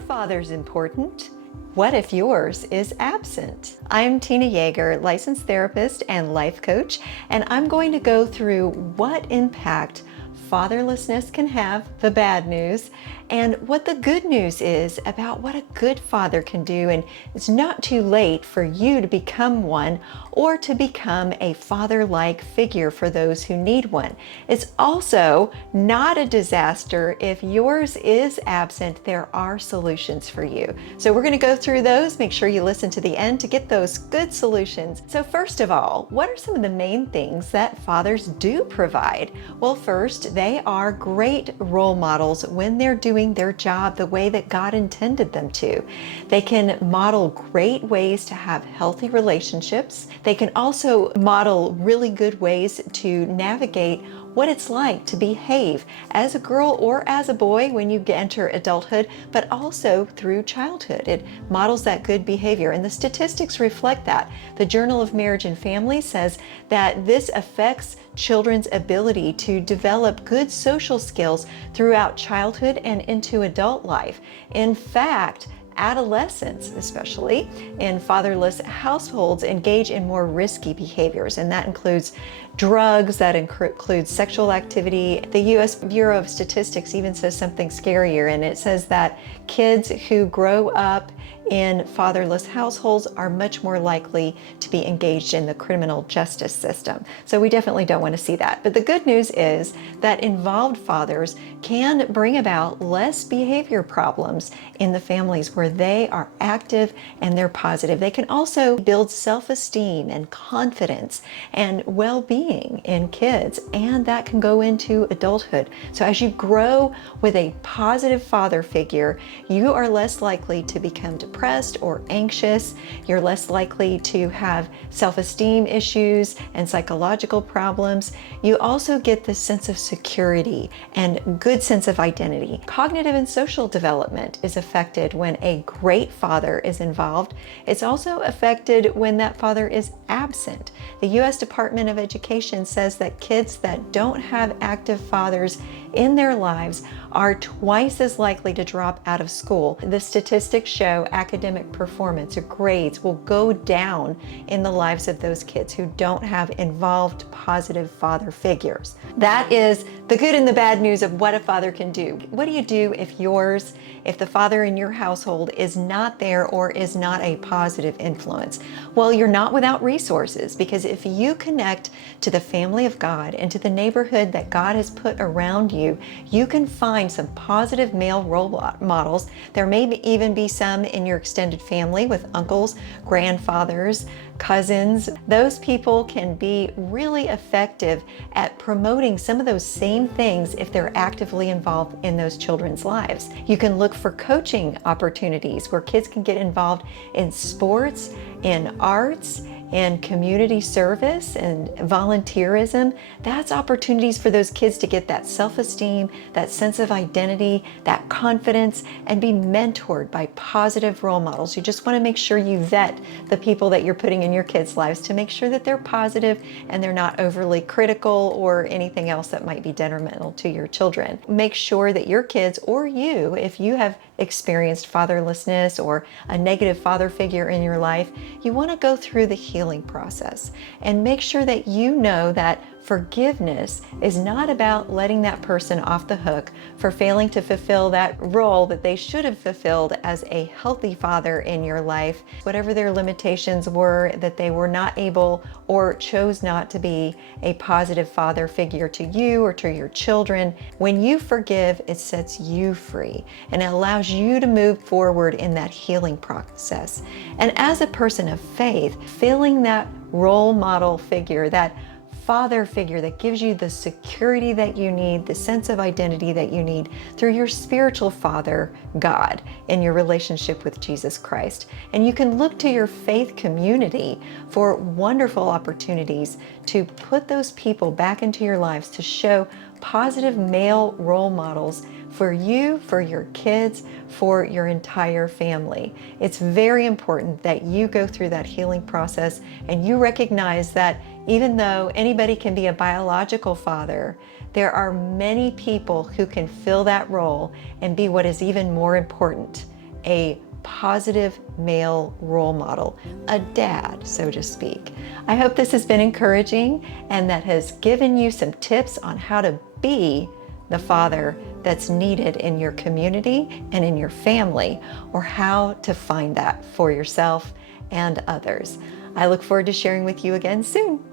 fathers important? What if yours is absent? I'm Tina Yeager, licensed therapist and life coach, and I'm going to go through what impact fatherlessness can have, the bad news, and what the good news is about what a good father can do. And it's not too late for you to become one or to become a father-like figure for those who need one. It's also not a disaster if yours is absent. There are solutions for you. So we're going to go through those. Make sure you listen to the end to get those good solutions. So first of all, what are some of the main things that fathers do provide? Well, first, they are great role models when they're doing their job the way that God intended them to. They can model great ways to have healthy relationships. They can also model really good ways to navigate what it's like to behave as a girl or as a boy when you enter adulthood, but also through childhood. It models that good behavior, and the statistics reflect that. The Journal of Marriage and Family says that this affects children's ability to develop good social skills throughout childhood and into adult life. In fact, adolescents, especially in fatherless households, engage in more risky behaviors, and that includes drugs, that includes sexual activity. The U.S. Bureau of Statistics even says something scarier, and it says that kids who grow up in fatherless households are much more likely to be engaged in the criminal justice system. So we definitely don't want to see that. But the good news is that involved fathers can bring about less behavior problems in the families where they are active and they're positive. They can also build self-esteem and confidence and well-being in kids, and that can go into adulthood. So as you grow with a positive father figure, you are less likely to become depressed or anxious. You're less likely to have self-esteem issues and psychological problems. You also get this sense of security and good sense of identity. Cognitive and social development is affected when a great father is involved. It's also affected when that father is absent. The U.S. Department of Education says that kids that don't have active fathers in their lives are twice as likely to drop out of school. The statistics show academic performance or grades will go down in the lives of those kids who don't have involved positive father figures. That is the good and the bad news of what a father can do. What do you do if the father in your household is not there or is not a positive influence? Well, you're not without resources, because if you connect to the family of God and to the neighborhood that God has put around you, you can find some positive male role models. There may even be some in your extended family with uncles, grandfathers, cousins. Those people can be really effective at promoting some of those same things if they're actively involved in those children's lives. You can look for coaching opportunities where kids can get involved in sports, in arts, and community service and volunteerism. That's opportunities for those kids to get that self-esteem, that sense of identity, that confidence, and be mentored by positive role models. You just want to make sure you vet the people that you're putting in your kids' lives to make sure that they're positive and they're not overly critical or anything else that might be detrimental to your children. Make sure that your kids, or you, if you have experienced fatherlessness or a negative father figure in your life, you want to go through the healing process and make sure that you know that forgiveness is not about letting that person off the hook for failing to fulfill that role that they should have fulfilled as a healthy father in your life. Whatever their limitations were, that they were not able or chose not to be a positive father figure to you or to your children. When you forgive, it sets you free and it allows you to move forward in that healing process. And as a person of faith, feeling that role model figure, that father figure that gives you the security that you need, the sense of identity that you need through your spiritual father, God, in your relationship with Jesus Christ. And you can look to your faith community for wonderful opportunities to put those people back into your lives, to show positive male role models for you, for your kids, for your entire family. It's very important that you go through that healing process and you recognize that even though anybody can be a biological father, there are many people who can fill that role and be what is even more important, a positive male role model, a dad, so to speak. I hope this has been encouraging and that has given you some tips on how to be the father that's needed in your community and in your family, or how to find that for yourself and others. I look forward to sharing with you again soon.